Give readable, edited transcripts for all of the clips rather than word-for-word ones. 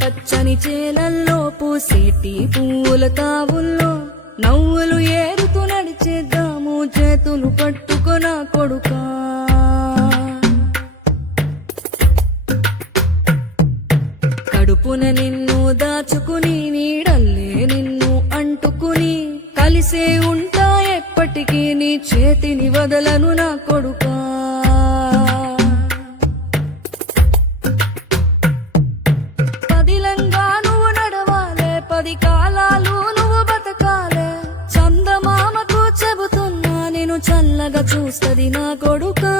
పచ్చని చేలల్లో పూసేటి పూల తావుల్లో నవ్వులు ఏరుతూ నడిచేద్దాము చేతులు పట్టుకొన కొడుకా. కడుపున నిన్ను దాచుకుని నీడల్లే నిన్ను అంటుకుని కలిసే ఉంటా ఎప్పటికీ నీ చేతిని వదలను నా కొడుకా. పదిలంగా నువ్వు నడవాలే, 10 కాలాలు నువ్వు బతకాలే. చందమామకు చెబుతున్నా నేను చల్లగా చూస్తది నా కొడుకా.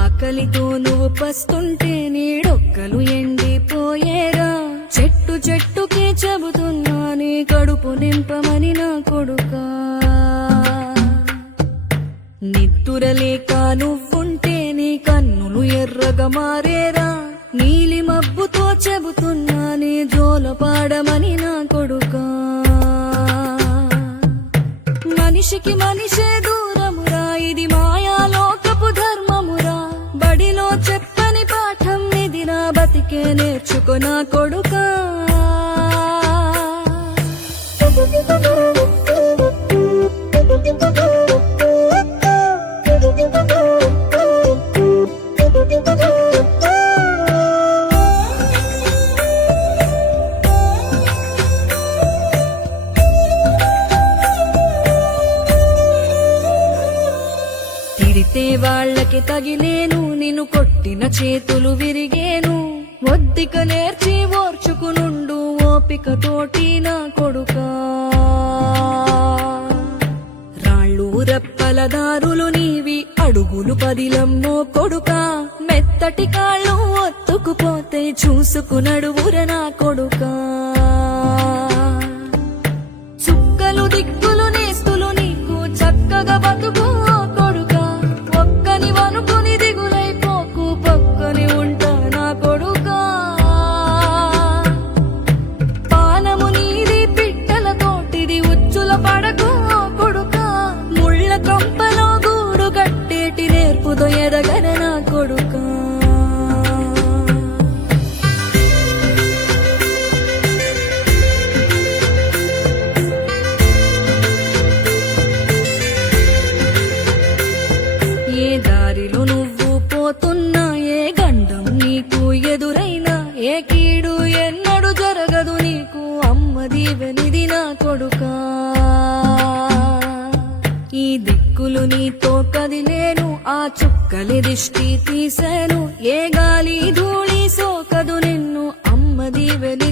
ఆకలితో నువ్వు పస్తుంటే నీడొక్కలు ఎండిపోయేరా. చెట్టు చెట్టుకే చెబుతున్నా నీ కడుపు నింపమని నా కొడుకా. నిద్దురలేక నువ్వుంటే నీ కన్నులు ఎర్రగా మారేరా. నీలి మబ్బుతో చెబుతున్నా నీ జోల పాడమని నా కొడుకా. మనిషికి మనిషే దూరమురా, ఇది మాయాలోకపు ధర్మమురా. బడిలో చెప్పని పాఠం ఇదిరా, బతికే నేర్చుకో నా కొడుకా. తిడితే వాళ్ళకి తగిలేను, నిన్ను కొట్టిన చేతులు విరిగేను. ఒద్దిక నేర్చి ఓర్చుకునుండు ఓపిక తోటి నా కొడుకా. రాళ్ళు రెప్పల దారులు నీవి, అడుగులు పదిలమ్మో కొడుకా. మెత్తటి కాళ్ళు ఒత్తుకుపోతే చూసుకునడువుర నా కొడుకా. చుక్కలు దిక్కులు నేస్తులు నీకు చక్కగా బతుకు కొడుకా. ఒక్కని వనుకుని దిగులైపోకు, పక్కని ఉంటా నా కొడుకా. పానము నీది పిట్టల తోటిది, ఉచ్చుల పడకు కొడుకా. ముళ్ళ కంపలో గూడు కట్టేటి నేర్పుతో ఎదగన నా కొడుకా. ఏ దారిలో నువ్వు పోతున్నా, ఏ గండం నీకు ఎదురైనా, ఏ కీడు ఎన్నడు జరగదు నీకు అమ్మ దీవెనిది నా కొడుకా. ఈ దిక్కులు నీతో కదిలేను, ఆ చుక్కలి దిష్టి తీశాను. ఏ గాలి ధూళి సోకదు నిన్ను అమ్మ దీవెని